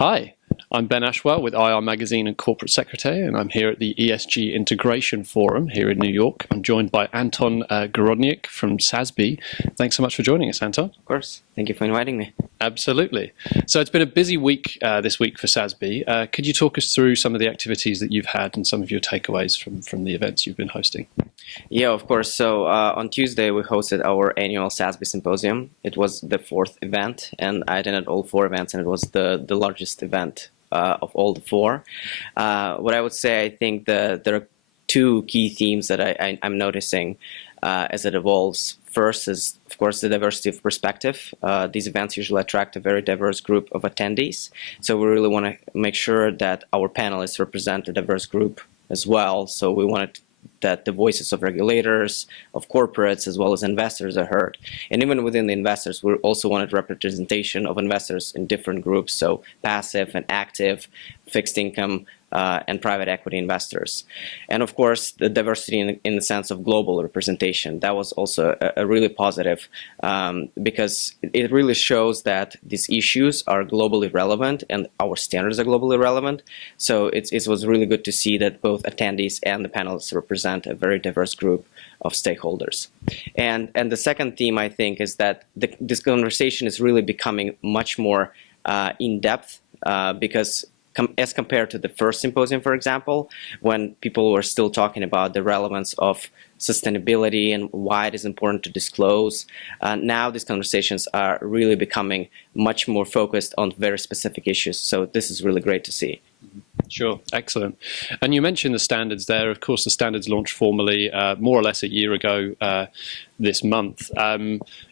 Hi, I'm Ben Ashwell with IR Magazine and Corporate Secretary, and I'm here at the ESG Integration Forum here in New York. I'm joined by Anton Gorodniuk from SASB. Thanks so much for joining us, Anton. Of course. Thank you for inviting me. Absolutely. So it's been a busy week this week for SASB. Could you talk us through some of the activities that you've had and some of your takeaways from the events you've been hosting? Yeah, of course. So on Tuesday, we hosted our annual SASB Symposium. It was the 4th event, and I attended all 4 events, and it was the largest event of all the 4. What I would say, I think there are 2 key themes that I'm noticing as it evolves. First is, of course, the diversity of perspective. These events usually attract a very diverse group of attendees, so we really want to make sure that our panelists represent a diverse group as well. So we wanted that the voices of regulators, of corporates, as well as investors are heard. And even within the investors, we also wanted representation of investors in different groups, so passive and active, fixed income, and private equity investors. And of course, the diversity in the sense of global representation. That was also a really positive because it really shows that these issues are globally relevant and our standards are globally relevant. So it was really good to see that both attendees and the panelists represent a very diverse group of stakeholders. And the second theme, I think, is that this conversation is really becoming much more in-depth because as compared to the first symposium, for example, when people were still talking about the relevance of sustainability and why it is important to disclose, now these conversations are really becoming much more focused on very specific issues. So this is really great to see. Sure, excellent. And you mentioned the standards there. Of course, the standards launched formally more or less a year ago this month.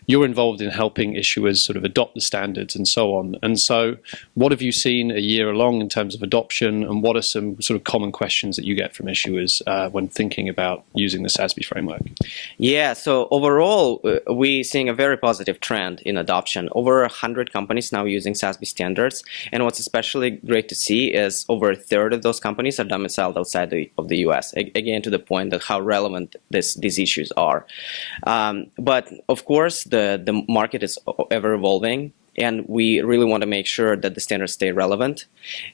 You're involved in helping issuers sort of adopt the standards and so on. And so what have you seen a year along in terms of adoption, and what are some sort of common questions that you get from issuers when thinking about using the SASB framework? Yeah, so overall, we're seeing a very positive trend in adoption. Over 100 companies now using SASB standards. And what's especially great to see is over a third of those companies are domiciled outside of the US. Again, to the point that how relevant these issues are. But of course, the market is ever evolving, and we really want to make sure that the standards stay relevant.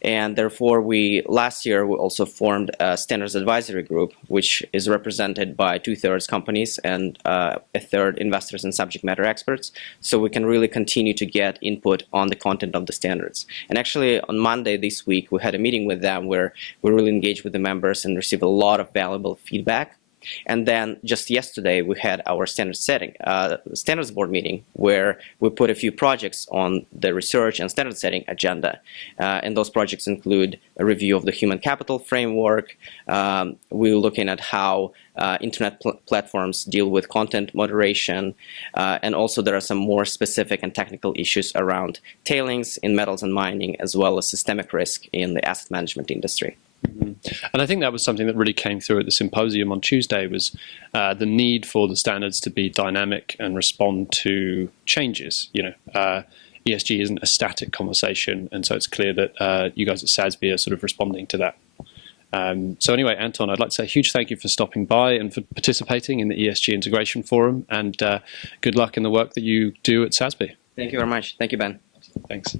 And therefore, last year we also formed a standards advisory group, which is represented by 2/3 companies and 1/3 investors and subject matter experts. So we can really continue to get input on the content of the standards. And actually, on Monday this week, we had a meeting with them where we really engaged with the members and received a lot of valuable feedback. And then just yesterday, we had our standards board meeting, where we put a few projects on the research and standard setting agenda. And those projects include a review of the human capital framework. We're looking at how internet platforms deal with content moderation. And also there are some more specific and technical issues around tailings in metals and mining, as well as systemic risk in the asset management industry. And I think that was something that really came through at the symposium on Tuesday, was the need for the standards to be dynamic and respond to changes. ESG isn't a static conversation, and so it's clear that you guys at SASB are sort of responding to that. So anyway, Anton, I'd like to say a huge thank you for stopping by and for participating in the ESG Integration Forum, and good luck in the work that you do at SASB. Thank you very much. Thank you, Ben. Thanks.